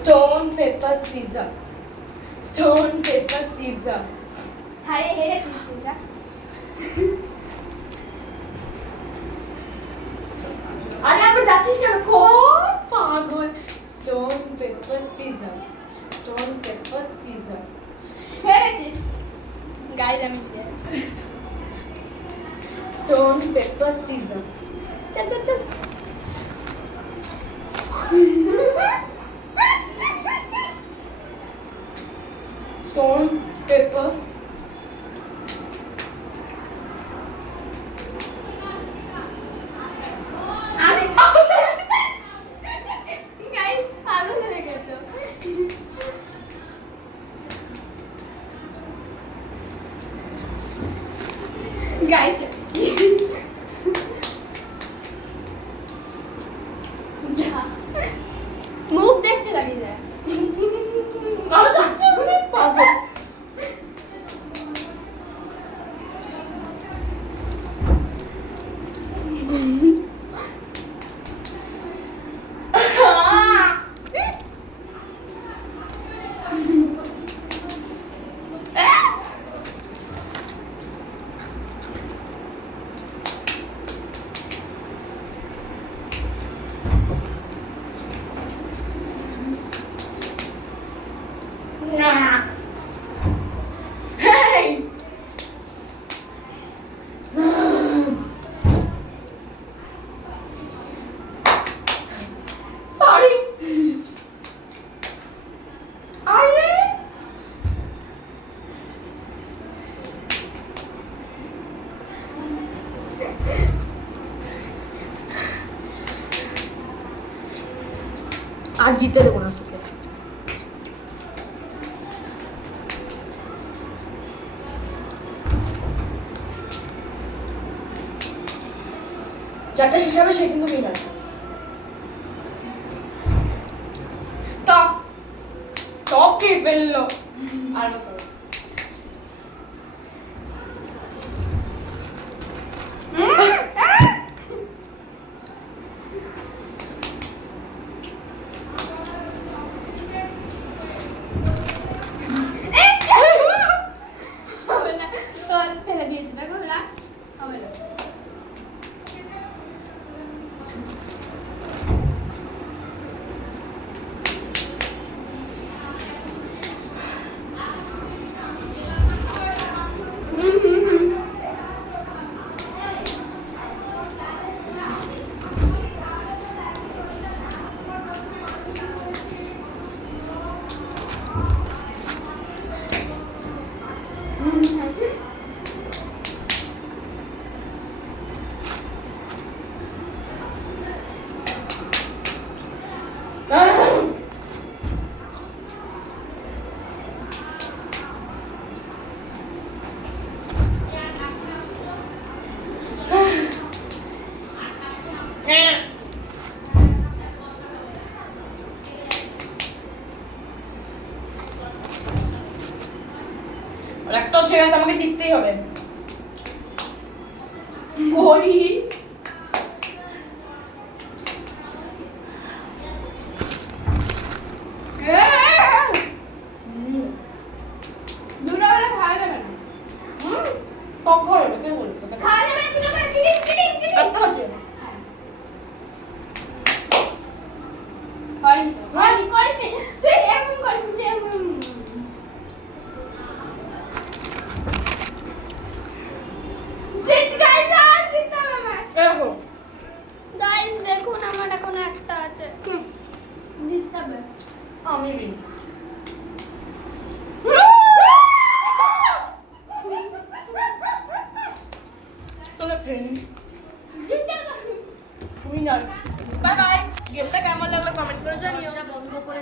Stone, paper, scissor. Stone, paper, scissor. হারে হেরেছিস তুই যা। আরে আমরা যাচ্ছিস কেন? কোন পাগল। Stone, paper, scissor. Stone, paper, scissor. হেরেছিস। গাইজ আমি জিতে আছি। Stone, paper, scissor. চল চল চল। Stone, paper. আমি গাইজ পাগল হয়ে গেছো। গাইজ যা মুখ দেখতে দাঁড়িয়ে যায়। আমরা যাচ্ছি পাগল। Hey! Sorry. আরে আর জিততে দেবো না তোকে। যারটা শেষ হবে সে কিন্তু উইনার। টপ টপ কে ফেললো আর করো। হবে না তো ফেলে দিয়েছি দেখো রাখ হবে না। একটাও ছেড়ে গেছে, আমাকে জিততেই হবে। গড়ি দুটো বেলা খাওয়া যাবে না। সব ঘরে কে বলবো খাওয়া যাবে না দুটো বেলা চিটিং চিটিং চিটিং। একটা হচ্ছে হয়নি তো হয়নি করিস নি তুই এরকম করিস যে জিত গাইস আর জিততে হবে না। দেখো গাইস দেখুন আমার এখন একটা আছে জিততে হবে। আমি win। তোকে ফেলি জিততে হবে। উইনার। Bye bye. গেমটা কেমন লাগলো কমেন্ট করে জানিও। বন্ধ করে